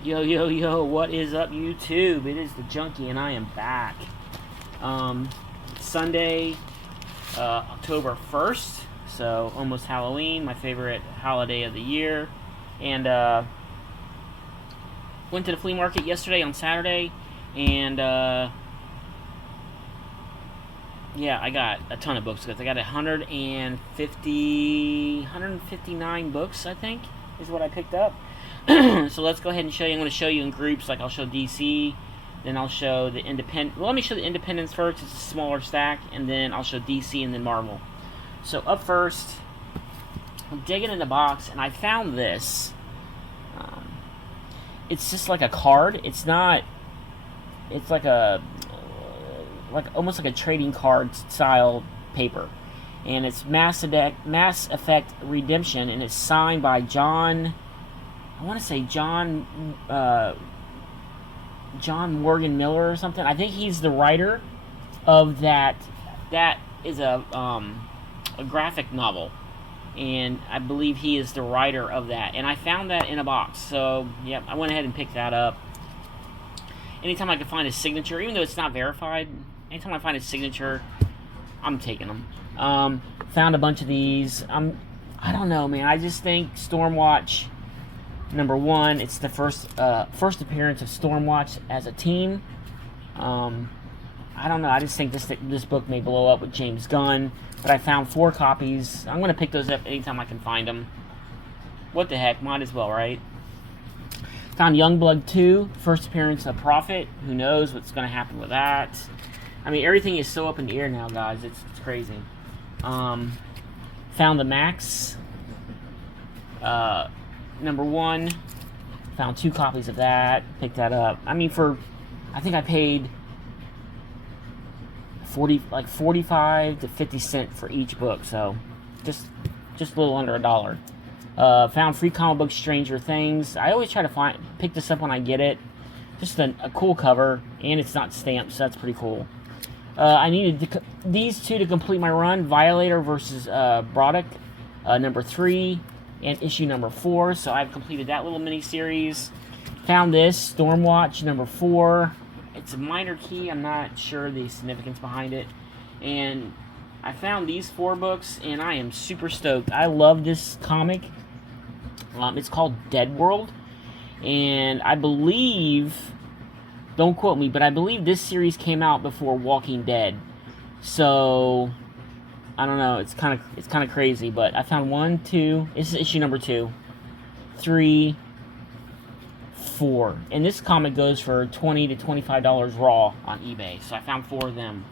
Yo, yo, yo, what is up, YouTube? It is the Junkie, and I am back. Sunday, October 1st, so almost Halloween, my favorite holiday of the year. And went to the flea market yesterday on Saturday, and yeah, I got a ton of books. I got 159 books, I think, is what I picked up. So let's go ahead and show you. I'm going to show you in groups. Like I'll show DC, then I'll show the Independent. Well, let me show the Independents first. It's a smaller stack, and then I'll show DC and then Marvel. So up first, I'm digging in the box, and I found this. It's just like a card. It's not. It's like almost like a trading card style paper, and it's Mass Effect Redemption, and it's signed by John. I want to say John Morgan Miller or something. I think he's the writer of that. That is a graphic novel, and I believe he is the writer of that. And I found that in a box, so yep, I went ahead and picked that up. Anytime I can find his signature, even though it's not verified, anytime I find his signature, I'm taking them. Found a bunch of these. I don't know, man. I just think Stormwatch. Number one, it's the first appearance of Stormwatch as a team. I don't know. I just think this book may blow up with James Gunn. But I found 4 copies. I'm going to pick those up anytime I can find them. What the heck? Might as well, right? Found Youngblood 2, first appearance of Prophet. Who knows what's going to happen with that? I mean, everything is so up in the air now, guys. It's crazy. Found the Max. Number 1, found 2 copies of that, picked that up. I mean, I think I paid 45 to 50 cents for each book, so just a little under $1. Found Free Comic Book Stranger Things. I always try to pick this up when I get it. Just a cool cover, and it's not stamped, so that's pretty cool. I needed these 2 to complete my run: Violator versus Broderick, number 3. And issue number 4, so I've completed that little mini-series. Found this, Stormwatch number 4. It's a minor key, I'm not sure the significance behind it. And I found these 4 books, and I am super stoked. I love this comic. It's called Dead World, and I believe, don't quote me, but I believe this series came out before Walking Dead. So I don't know. It's kind of crazy, but I found 1, 2. This is issue number 2, 3, 4, and this comic goes for $20 to $25 raw on eBay. So I found 4 of them.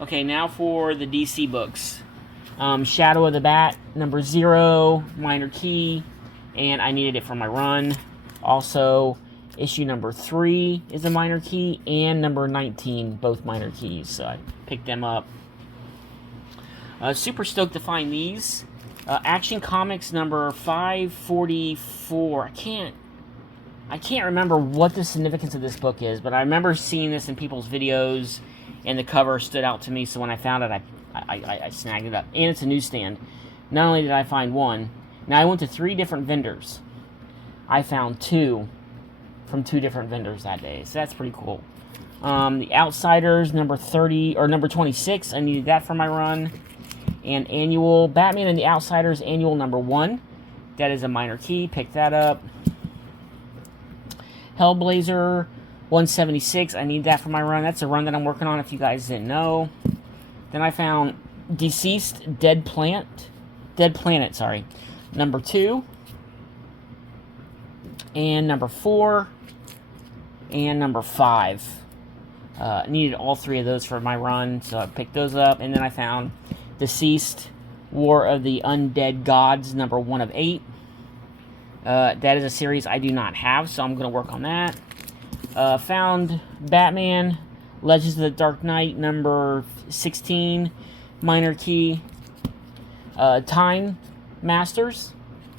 Okay, now for the DC books. Shadow of the Bat number 0, minor key, and I needed it for my run. Also, issue number 3 is a minor key, and number 19, both minor keys. So I picked them up. Super stoked to find these. Action Comics number 544. I can't remember what the significance of this book is, but I remember seeing this in people's videos, and the cover stood out to me. So when I found it, I snagged it up. And it's a newsstand. Not only did I find 1, now I went to 3 different vendors. I found 2 from 2 different vendors that day, so that's pretty cool. The Outsiders number 30 or number 26. I needed that for my run. And annual Batman and the Outsiders annual number 1. That is a minor key. Pick that up. Hellblazer 176. I need that for my run. That's a run that I'm working on, if you guys didn't know. Then I found Deceased Dead Planet, number 2. And number 4. And number 5. I needed all 3 of those for my run, so I picked those up. And then I found Deceased War of the Undead Gods, number 1 of 8. That is a series I do not have, so I'm going to work on that. Found Batman Legends of the Dark Knight, number 16, minor key. Time Masters,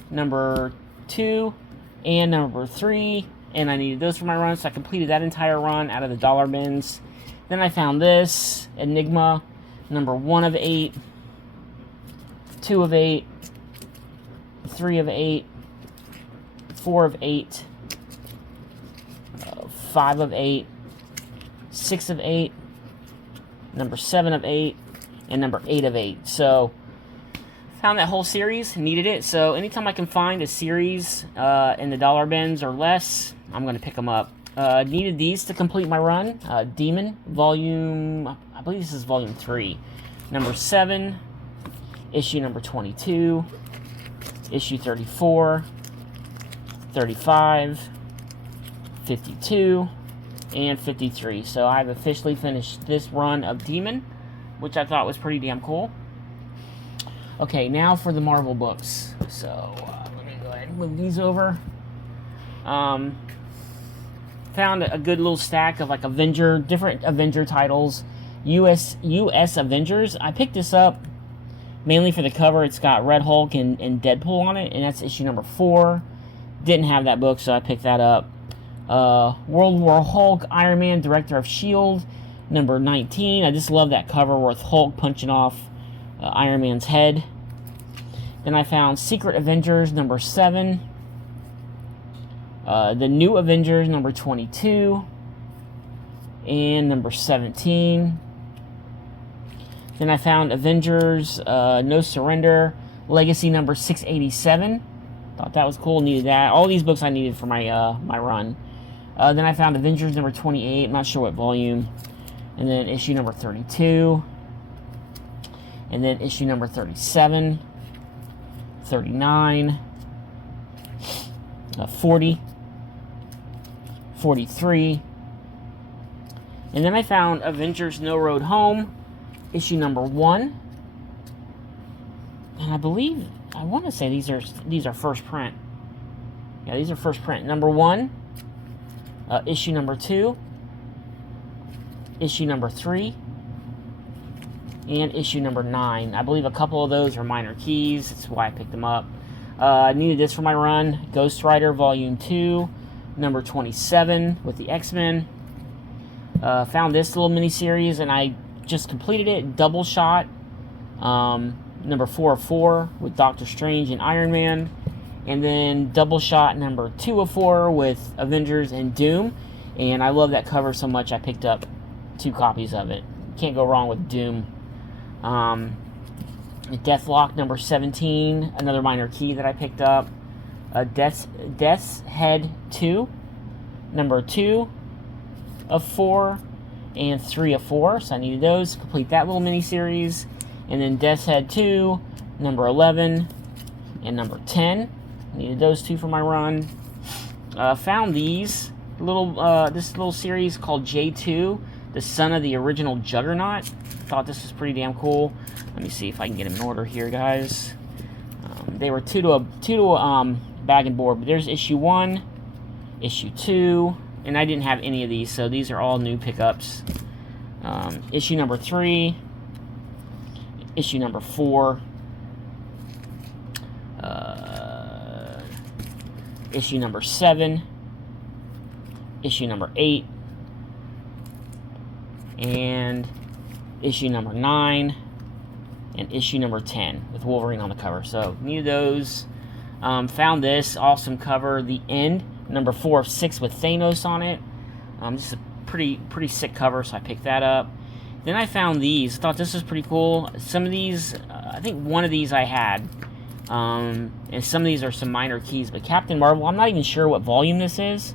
number 2 and number 3. And I needed those for my run, so I completed that entire run out of the dollar bins. Then I found this, Enigma, number 1 of 8. 2 of 8, 3 of 8, 4 of 8, 5 of 8, 6 of 8, number 7 of 8, and number 8 of 8. So, found that whole series, needed it. So, anytime I can find a series in the dollar bins or less, I'm going to pick them up. Needed these to complete my run. Demon, volume, I believe this is volume 3. Number 7, issue number 22, issue 34, 35, 52, and 53. So I've officially finished this run of Demon, which I thought was pretty damn cool. Okay, now for the Marvel books. So let me go ahead and move these over. Found a good little stack of like different Avenger titles. US Avengers. I picked this up mainly for the cover. It's got Red Hulk and Deadpool on it, and that's issue number 4. Didn't have that book, so I picked that up. World War Hulk, Iron Man, Director of S.H.I.E.L.D., number 19. I just love that cover with Hulk punching off Iron Man's head. Then I found Secret Avengers, number 7. The New Avengers, number 22. And number 17. Then I found Avengers, No Surrender, Legacy number 687. Thought that was cool, needed that. All these books I needed for my my run. Then I found Avengers number 28, I'm not sure what volume. And then issue number 32. And then issue number 37, 39, 40, 43. And then I found Avengers No Road Home, issue number 1. And I want to say these are first print. Yeah, these are first print. Number 1, issue number 2, issue number 3, and issue number 9. I believe a couple of those are minor keys. That's why I picked them up. I needed this for my run. Ghost Rider Volume 2, number 27 with the X-Men. Found this little mini-series, and I just completed it. Double Shot, number 4 of 4 with Doctor Strange and Iron Man. And then Double Shot number 2 of 4 with Avengers and Doom. And I love that cover so much I picked up 2 copies of it. Can't go wrong with Doom. Deathlock number 17, another minor key that I picked up. Death's Head 2, number 2 of 4 and 3 of 4. So I needed those to complete that little mini series. And then Death's Head 2, number 11 and number 10. Needed those 2 for my run. Found these this little series called J2, the son of the original Juggernaut. Thought this was pretty damn cool. Let me see if I can get them in order here, guys. They were two to a bag and board, but there's issue 1, issue 2, and I didn't have any of these, so these are all new pickups. Issue number 3, issue number 4, issue number 7, issue number 8, and issue number 9, and issue number 10 with Wolverine on the cover. So needed those. Found this awesome cover, The End, number 4 of 6 with Thanos on it. Just a pretty sick cover, so I picked that up. Then I found these. Thought this was pretty cool. Some of these, I think one of these I had. And some of these are some minor keys. But Captain Marvel, I'm not even sure what volume this is.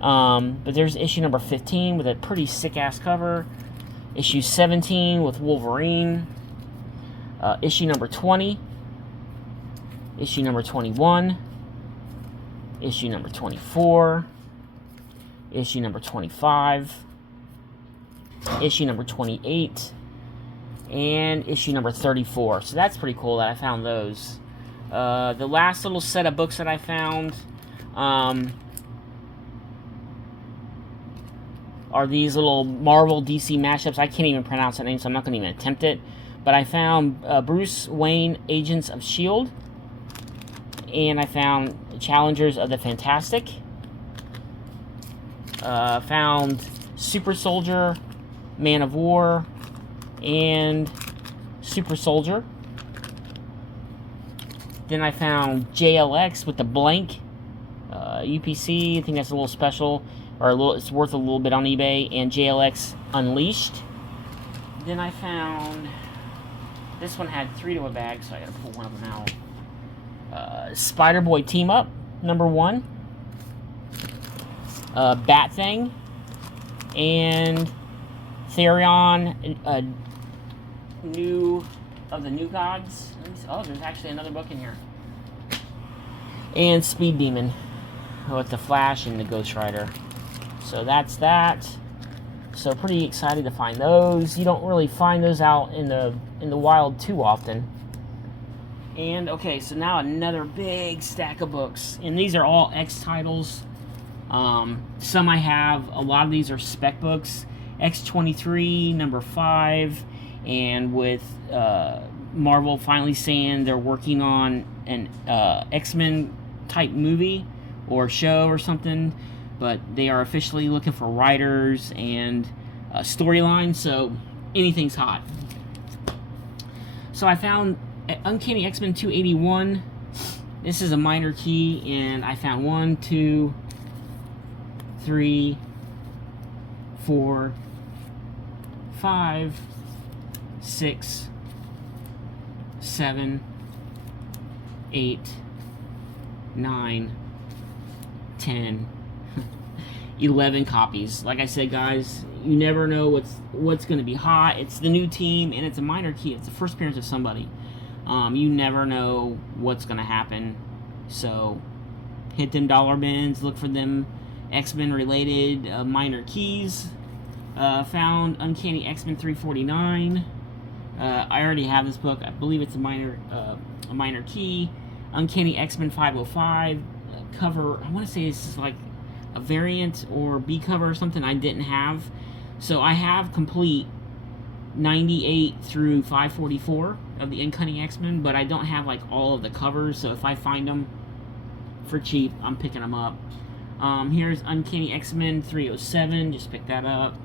But there's issue number 15 with a pretty sick-ass cover. Issue 17 with Wolverine. Issue number 20. Issue number 21. Issue number 24. Issue number 25. Issue number 28. And issue number 34. So that's pretty cool that I found those. The last little set of books that I found are these little Marvel DC mashups. I can't even pronounce that name, so I'm not going to even attempt it. But I found Bruce Wayne, Agents of S.H.I.E.L.D. And I found Challengers of the Fantastic. Found Super Soldier, Man of War, and Super Soldier. Then I found JLX with the blank UPC. I think that's a little special. or it's worth a little bit on eBay, and JLX Unleashed. Then I found, this one had 3 to a bag, so I gotta pull one of them out. Spider-Boy Team Up, #1. Bat Thing, and Therion, New of the New Gods. Oh, there's actually another book in here. And Speed Demon with the Flash and the Ghost Rider. So that's that. So pretty excited to find those. You don't really find those out in the wild too often. And okay, so now another big stack of books, and these are all X titles. Some I have. A lot of these are spec books. X-23 #5, and with Marvel finally saying they're working on an X-Men type movie or show or something, but they are officially looking for writers and storylines, so anything's hot. So I found Uncanny X-Men 281. This is a minor key, and I found 1, 2, 3, 4, 5, 6, 7, 8, 9, 10, 11 copies. Like I said, guys, you never know what's going to be hot. It's the new team, and it's a minor key. It's the first appearance of somebody. You never know what's going to happen. So hit them dollar bins. Look for them X-Men related minor keys. Found Uncanny X-Men 349. I already have this book. I believe it's a minor key. Uncanny X-Men 505 cover. I want to say this is like a variant or B cover or something I didn't have. So I have complete 98 through 544 of the Uncanny X-Men, but I don't have like all of the covers. So if I find them for cheap, I'm picking them up. Here's Uncanny X-Men 307. Just pick that up.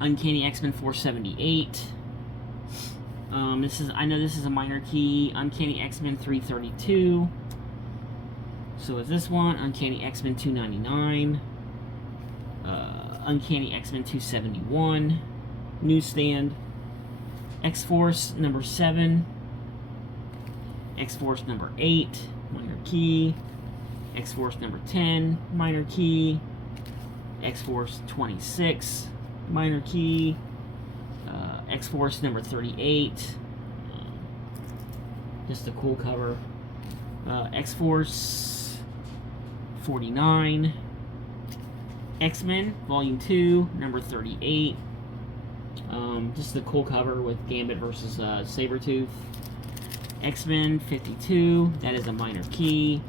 Uncanny X-Men 478. I know this is a minor key. Uncanny X-Men 332. So is this one. Uncanny X-Men 299. Uncanny X-Men 271. Newsstand. X-Force #7. X-Force #8. Minor key. X-Force #10. Minor key. X-Force 26. Minor key. X-Force #38. Just a cool cover. X-Force 49. X-Men Volume 2 #38. Just a cool cover with Gambit versus Sabretooth. X-Men 52. That is a minor key.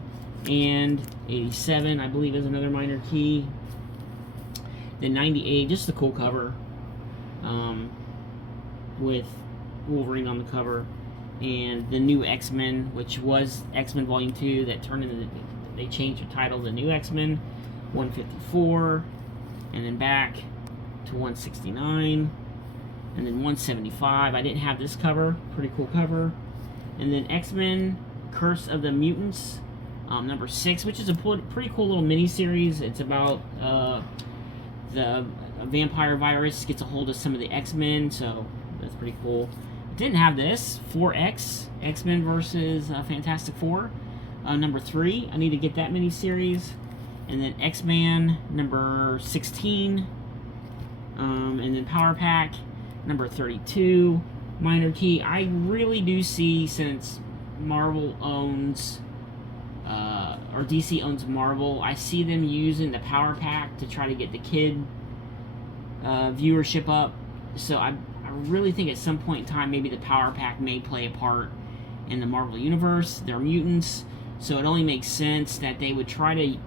And 87, I believe, is another minor key. Then 98, just a cool cover. With Wolverine on the cover, and the new X-Men, which was X-Men Volume 2, that turned into they changed the title to New X-Men 154, and then back to 169, and then 175. I didn't have this cover, pretty cool cover. And then X-Men Curse of the Mutants #6, which is a pretty cool little mini series. It's about the vampire virus gets a hold of some of the X-Men, so that's pretty cool. I didn't have this. 4X, X-Men versus Fantastic Four, #3. I need to get that miniseries. And then X-Man #16. And then Power Pack #32. Minor key. I really do see, since Marvel owns, or DC owns Marvel, I see them using the Power Pack to try to get the kid viewership up. So I really think at some point in time, maybe the Power Pack may play a part in the Marvel Universe. They're mutants, so it only makes sense that they would try to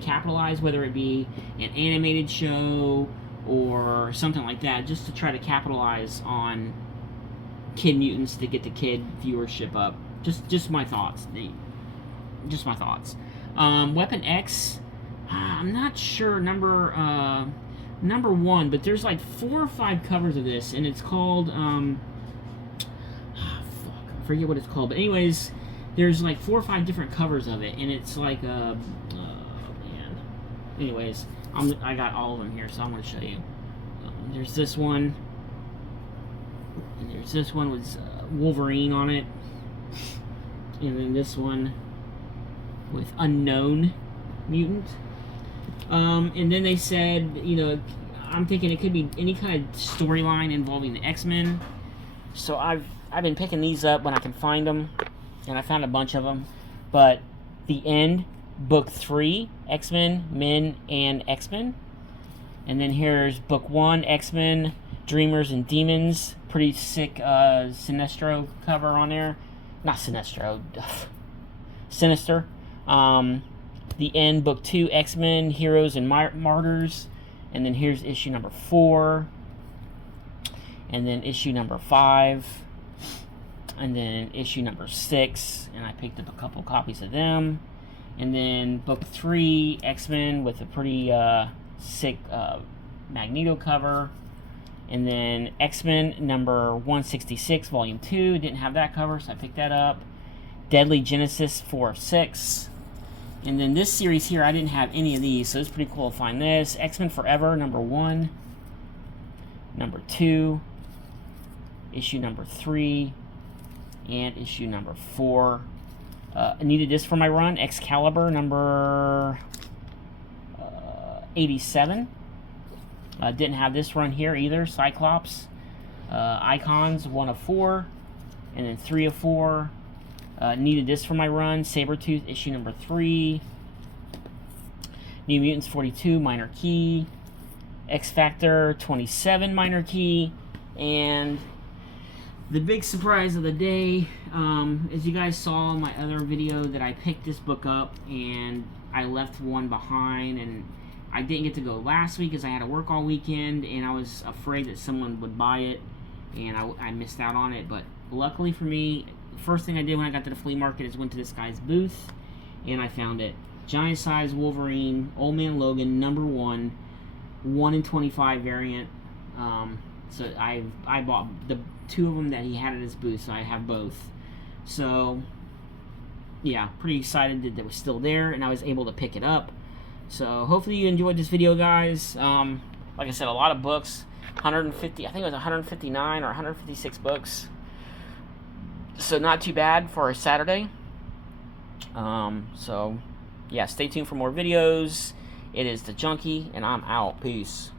capitalize, whether it be an animated show or something like that, just to try to capitalize on Kid Mutants to get the kid viewership up. Just my thoughts. Just my thoughts. Weapon X, I'm not sure number 1, but there's like 4 or 5 covers of this, and it's called I forget what it's called, but anyways, there's like 4 or 5 different covers of it, and it's like anyways, I got all of them here, so I'm going to show you. There's this one, and there's this one with Wolverine on it, and then this one with Unknown Mutant. And then they said, you know, I'm thinking it could be any kind of storyline involving the X-Men. So I've been picking these up when I can find them, and I found a bunch of them. But The End, Book 3, X-Men, Men, and X-Men. And then here's Book 1, X-Men, Dreamers and Demons. Pretty sick Sinestro cover on there. Not Sinestro. Sinister. The End, Book 2, X-Men, Heroes and Martyrs. And then here's issue number 4. And then issue number 5. And then issue number 6. And I picked up a couple copies of them. And then Book 3, X-Men, with a pretty sick Magneto cover. And then X-Men number 166, Volume 2. Didn't have that cover, so I picked that up. Deadly Genesis 4 of 6. And then this series here, I didn't have any of these, so it's pretty cool to find this. X-Men Forever, number 1, number 2, issue number 3, and issue number 4. I needed this for my run. Excalibur, number 87. Didn't have this run here either. Cyclops. Icons, 1 of 4, and then 3 of 4. Needed this for my run. Sabretooth, issue number 3. New Mutants 42, minor key. X Factor 27, minor key. And the big surprise of the day, as you guys saw in my other video, that I picked this book up and I left one behind, and I didn't get to go last week because I had to work all weekend, and I was afraid that someone would buy it, and I missed out on it. But luckily for me, first thing I did when I got to the flea market is went to this guy's booth, and I found it. Giant size Wolverine, Old Man Logan, number 1, 1 in 25 variant. So I bought the 2 of them that he had at his booth, so I have both. So yeah, pretty excited that it was still there, and I was able to pick it up. So hopefully you enjoyed this video, guys. Like I said, a lot of books. 150, I think it was 159 or 156 books. So not too bad for a Saturday. So yeah, stay tuned for more videos. It is the Junkie, and I'm out. Peace.